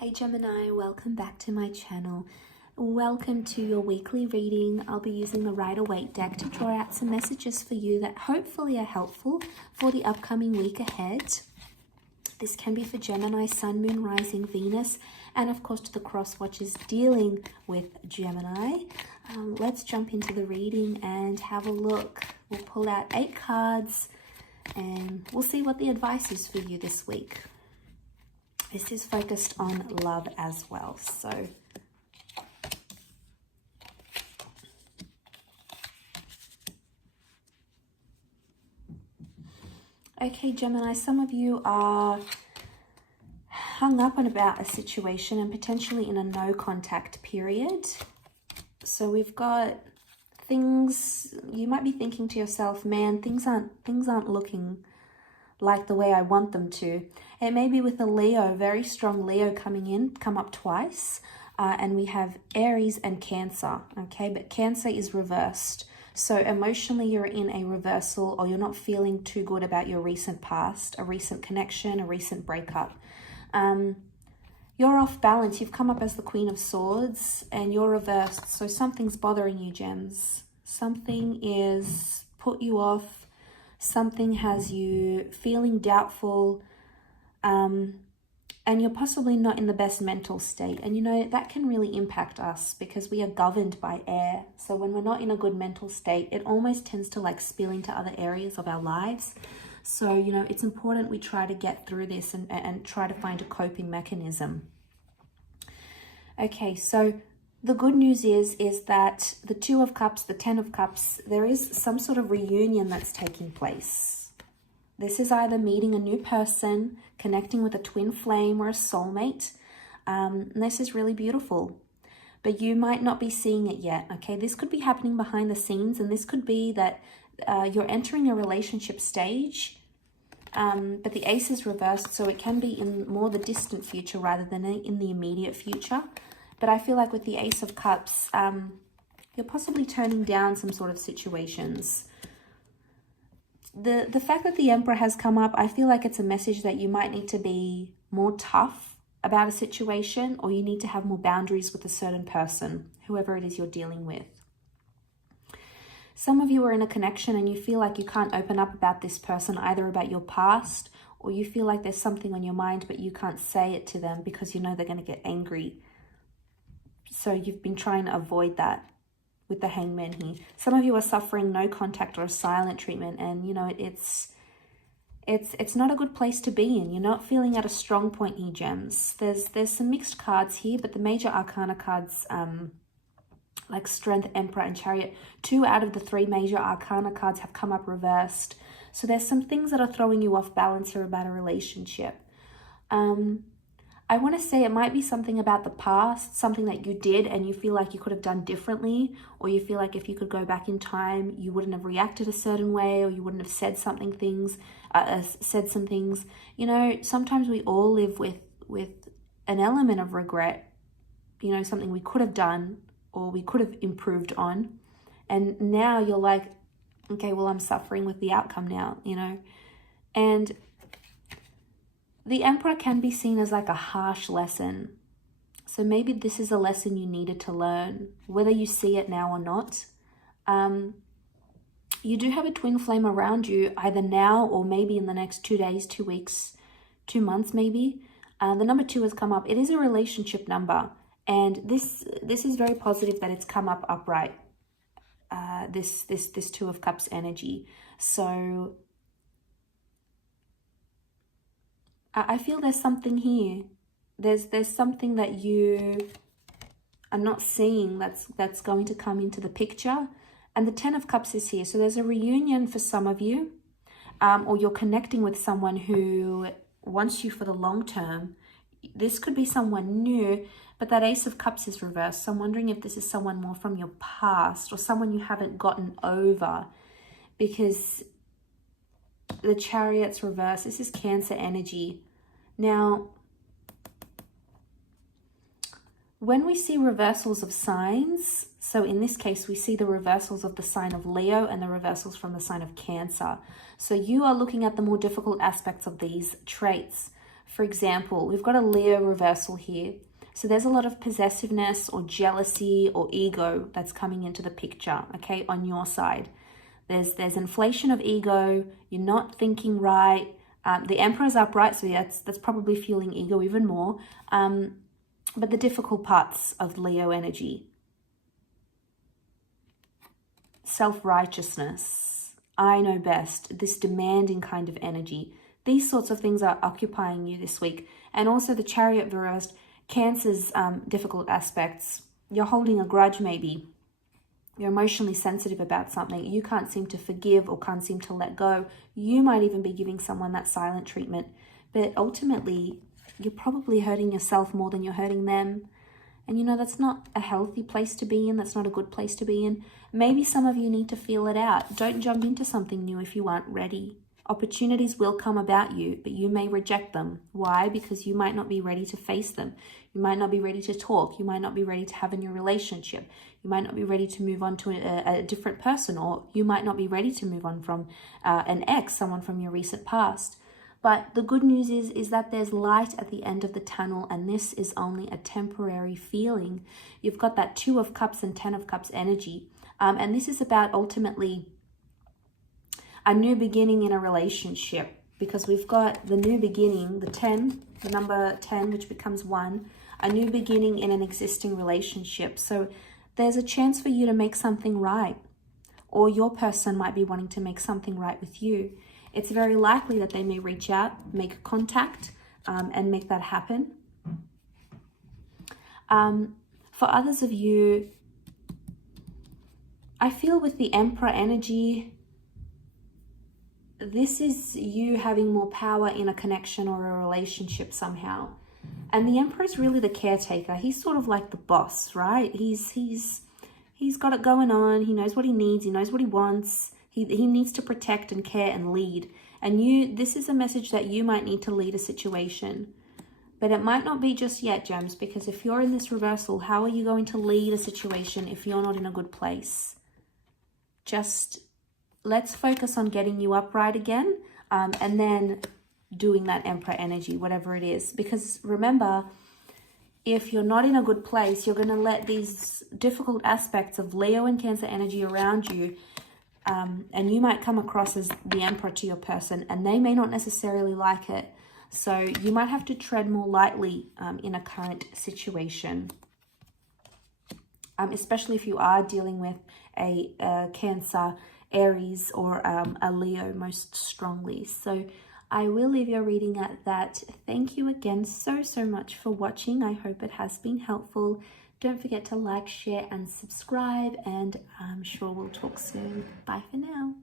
Hey Gemini, welcome back to my channel. Welcome to your weekly reading. I'll be using the Rider-Waite deck to draw out some messages for you that hopefully are helpful for the upcoming week ahead. This can be for Gemini, Sun, Moon, Rising, Venus, and of course to the cross watchers dealing with Gemini. Let's jump into the reading and have a look. We'll pull out 8 cards and we'll see what the advice is for you this week. This is focused on love as well, so okay, Gemini, some of you are hung up on about a situation and potentially in a no contact period. So we've got things, you might be thinking to yourself, man, things aren't looking like the way I want them to. It may be with a Leo, very strong Leo coming in, come up twice. And we have Aries and Cancer, okay? But Cancer is reversed. So emotionally you're in a reversal, or you're not feeling too good about your recent past, a recent connection, a recent breakup. You're off balance. You've come up as the Queen of Swords and you're reversed. So something's bothering you, Gems. Something is put you off. Something has you feeling doubtful, and you're possibly not in the best mental state. And you know, that can really impact us because we are governed by air. So when we're not in a good mental state, it almost tends to like spill into other areas of our lives. So, you know, it's important we try to get through this and try to find a coping mechanism. Okay, so the good news is that the 2 of Cups, the 10 of Cups, there is some sort of reunion that's taking place. This is either meeting a new person, connecting with a twin flame or a soulmate. And this is really beautiful. But you might not be seeing it yet, okay? This could be happening behind the scenes, and this could be that you're entering a relationship stage, but the Ace is reversed, so it can be in more the distant future rather than in the immediate future. But I feel like with the Ace of Cups, you're possibly turning down some sort of situations. The fact that the Emperor has come up, I feel like it's a message that you might need to be more tough about a situation, or you need to have more boundaries with a certain person, whoever it is you're dealing with. Some of you are in a connection and you feel like you can't open up about this person, either about your past, or you feel like there's something on your mind, but you can't say it to them because you know they're going to get angry. So you've been trying to avoid that with the Hangman here. Some of you are suffering no contact or a silent treatment, and you know it's not a good place to be in. You're not feeling at a strong point here, Gems. There's some mixed cards here, but the major arcana cards, like Strength, Emperor, and Chariot, 2 out of the 3 major arcana cards have come up reversed. So there's some things that are throwing you off balance here about a relationship. I want to say it might be something about the past, something that you did and you feel like you could have done differently, or you feel like if you could go back in time, you wouldn't have reacted a certain way, or you wouldn't have said some things. You know, sometimes we all live with an element of regret, you know, something we could have done or we could have improved on. And now you're like, okay, well, I'm suffering with the outcome now, you know. And the Emperor can be seen as like a harsh lesson. So maybe this is a lesson you needed to learn, whether you see it now or not. You do have a twin flame around you, either now or maybe in the next 2 days, 2 weeks, 2 months maybe. The number 2 has come up. It is a relationship number. And this is very positive that it's come up upright. This 2 of Cups energy. So I feel there's something here. There's something that you are not seeing that's going to come into the picture. And the 10 of Cups is here. So there's a reunion for some of you, or you're connecting with someone who wants you for the long term. This could be someone new, but that Ace of Cups is reversed. So I'm wondering if this is someone more from your past or someone you haven't gotten over, because the Chariot's reversed. This is Cancer energy. Now, when we see reversals of signs, so in this case, we see the reversals of the sign of Leo and the reversals from the sign of Cancer. So you are looking at the more difficult aspects of these traits. For example, we've got a Leo reversal here. So there's a lot of possessiveness or jealousy or ego that's coming into the picture, okay, on your side. There's inflation of ego. You're not thinking right. The Emperor's upright, so that's probably fueling ego even more. But the difficult parts of Leo energy. Self-righteousness. I know best. This demanding kind of energy. These sorts of things are occupying you this week. And also the Chariot reversed. Cancer's difficult aspects. You're holding a grudge maybe. You're emotionally sensitive about something. You can't seem to forgive or can't seem to let go. You might even be giving someone that silent treatment. But ultimately, you're probably hurting yourself more than you're hurting them. And you know, that's not a healthy place to be in. That's not a good place to be in. Maybe some of you need to feel it out. Don't jump into something new if you aren't ready. Opportunities will come about you, but you may reject them. Why? Because you might not be ready to face them. You might not be ready to talk. You might not be ready to have a new relationship. You might not be ready to move on to a different person, or you might not be ready to move on from an ex, someone from your recent past. But the good news is that there's light at the end of the tunnel, and this is only a temporary feeling. You've got that 2 of Cups and 10 of Cups energy. And this is about ultimately a new beginning in a relationship, because we've got the new beginning, the 10, the number 10, which becomes 1, a new beginning in an existing relationship. So there's a chance for you to make something right, or your person might be wanting to make something right with you. It's very likely that they may reach out, make contact, and make that happen. For others of you, I feel with the Emperor energy, this is you having more power in a connection or a relationship somehow. And the Emperor is really the caretaker. He's sort of like the boss, right? He's got it going on. He knows what he needs. He knows what he wants. He needs to protect and care and lead. And this is a message that you might need to lead a situation. But it might not be just yet, Gems, because if you're in this reversal, how are you going to lead a situation if you're not in a good place? Just let's focus on getting you upright again, and then doing that Emperor energy, whatever it is. Because remember, if you're not in a good place, you're going to let these difficult aspects of Leo and Cancer energy around you, and you might come across as the Emperor to your person, and they may not necessarily like it. So you might have to tread more lightly in a current situation, especially if you are dealing with a Cancer, Aries, or a Leo most strongly. So I will leave your reading at that. Thank you again so much for watching. I hope it has been helpful. Don't forget to like, share, and subscribe, and I'm sure we'll talk soon. Bye for now.